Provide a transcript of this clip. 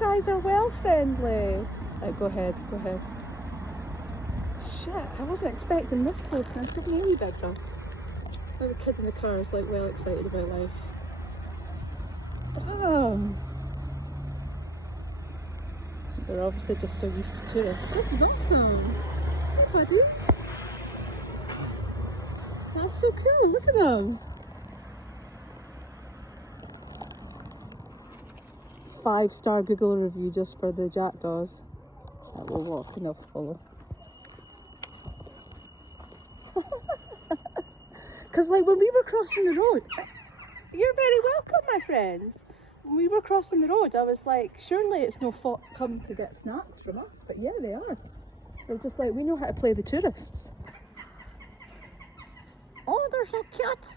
guys are well friendly. Right, go ahead, go ahead. Shit, I wasn't expecting this closeness. Give me a wee bit, Gus. Like the kid in the car is like well excited about life. Damn. They're obviously just so used to tourists. This is awesome. Hi, buddies. That's so cool. Look at them. 5-star Google review just for the Jackdaws. That will walk and they'll follow. Because like when we were crossing the road, you're very welcome, my friends. When we were crossing the road, I was like, surely it's no fault come to get snacks from us. But yeah, they are. They're just like, we know how to play the tourists. Oh, they're so cute.